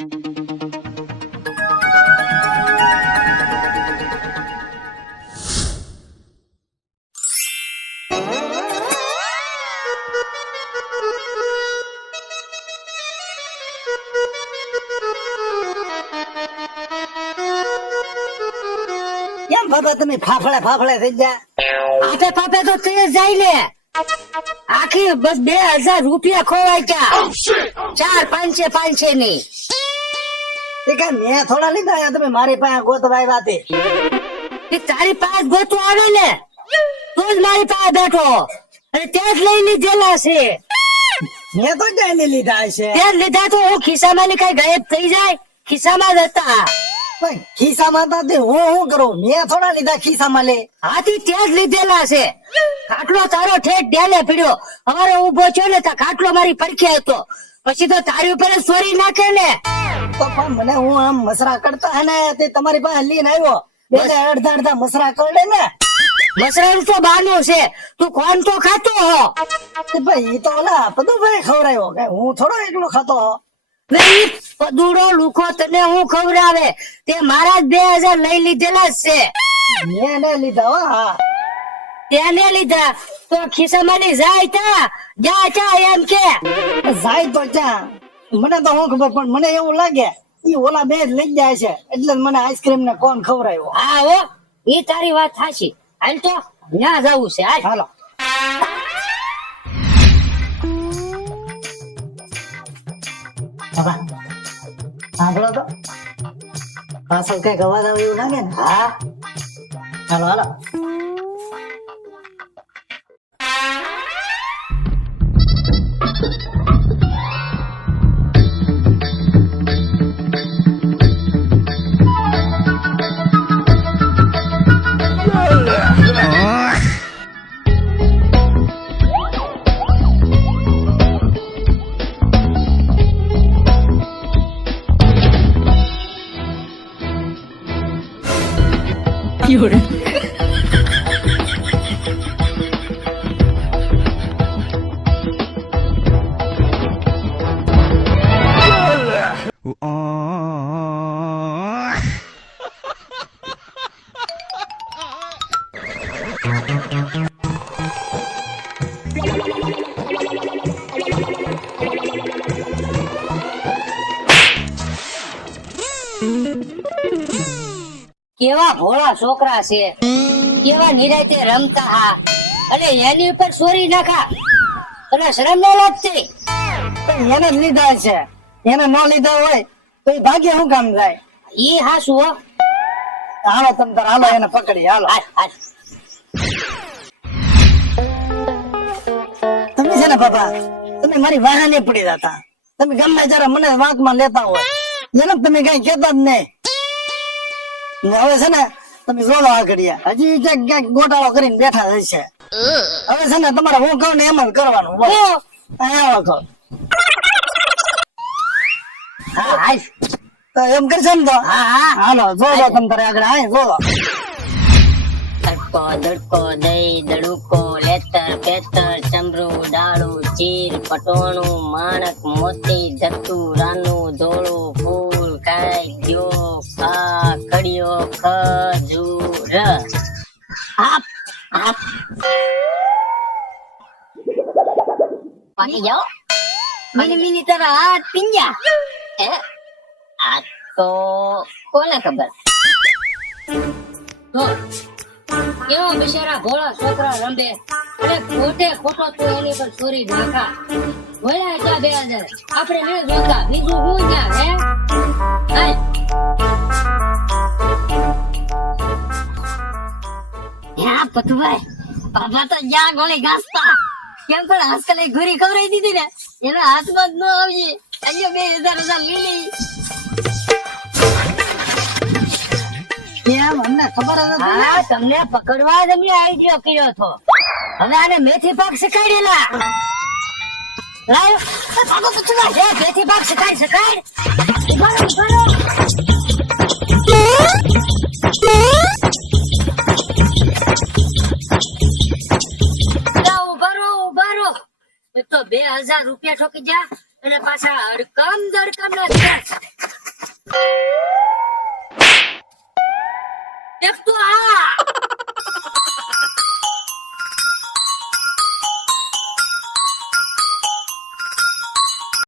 કેમ બાબા તમે ફાફડા થઈ ગયા? પાપે તો તે જાય લે. આખી બસ 2000 રૂપિયા ખોવાય ગયા. 4 500 ની. તે કે મેં થોડા લીધા યા તમે મારી પાસે ગોતવા આવ્યા તે. તારી પાસે ગોતું આવે ને તું જ મારી પાસે બેઠો અને ત્યાં જ લઈ લીધેલા છે. મેં તો જઈને લીધા છે. ત્યાં લીધા તો હું ખિસ્સામાં ની કઈ ગાયબ થઈ જાય? ખિસ્સામાં જ હતા. પણ ખિસ્સામાં હતા તે હું કરું? મેં થોડા લીધા ખિસ્સામાં લે. હાથી ત્યાં જ લીધેલા છે. ખાટલો તારો ઠેઠ ડેલે પડ્યો. અમારે ઉભો છો ને તા ખાટલો મારી પડખે હતો. પછી તો તારી ઉપર જ સોરી નાખે ને. તો પણ મને હું આમ મસરા કરતા હે ને તે તમારી પાસે લઈને આવ્યો. અડધા મસરા કરડે ને. મસરાનું તો બાનું છે. તું કોણ તો ખાતો હો? ભાઈ તો ઓલા પદુભાઈ ખવડાવ્યો કે હું થોડો એકલો ખાતો હો. પદુડો લુખો તને હું ખવડાવે? તે મારા જ 2000 લઈ લીધેલા જ છે. મેં ને લીધા હો. હા તેને લીધા તો ખિસ્સામાં ની જાય જા એમ કે જાય તો ક્યાં? મને તો હું ખબર પણ મને એવું લાગે ઈ ઓલા બે જ લઈ જાય છે એટલે મને આઈસ્ક્રીમ ને કોણ ખવડાવ્યો. હા હો ઈ તારી વાત થાશી. હાલ તો ત્યાં જવું છે. હાલો સાંભળો તો પાછળ કઈક અવાજ આવે એવું લાગે ને. હા હાલો કેવા ભોળા છોકરા છે. કેવા નિરાયતે રમતા. હા અને એની ઉપર સોરી નાખા અને શરમ ન લાગતી? એને જ લીધા છે. એને ન લીધા હોય તો એ ભાગ્ય શું કામ જાય? ઈ હાસુ હો. હાલો તમ તાર હાલો એને પકડી. હાલો તમે છે ને બાબા તમે મારી વાહને પડી જતા. તમે ગમે જયારે મને વાંકમાં લેતા હોય એને તમે કઈ કેતા જ નહીં. હવે છે ને તમે જોડો આગળ હજી ક્યાંક ગોટાળો કરીને બેઠા હશે. હવે છે ને તમારે હું કહું ને એમ જ કરવાનું. તો એમ કરશે ને તો હાલો જોડો તમ તારે આગળ. હા જોડો. તડકો દડકો દઈ દડુકો લેતર પેતર ચમરું ડાળું ચીર પટોણું માણક મોતી ધતું રાનું ધોળું ફૂલ કાઈ ગયો ખા કડિયો ખજૂર. આપ આપ પાણી જાઓ. મિની તારા હાથ પિંજા. આ તો કોને ખબર? તો કેવો બિચારા ભોળા છોકરા રમે અને ખોટો તો એની પર ચોરી નાખા. ભોળા હતા 2000 આપણે ને જોતા બીજું હું ત્યાં હે. હા પતુભાઈ બાબા તો જ્યાં ગોળી ઘાસતા કેમ પણ આજકાલ ઘોરી ખવડાવી દીધી ને એના હાથમાં જ ન આવીએ. અહીંયા 2000 લીલી. અમને ખબર નથી. હા તમને પકડવા જ અમે આઈડિયો કર્યો હતો. હવે આને મેથી પાક શીખાડેલા. મેથી પાક શીખાડ. ઉભારો એક તો 2000 રૂપિયા ઠોકી જા અને પાછા હડકમ દડકમ ના એક તો આ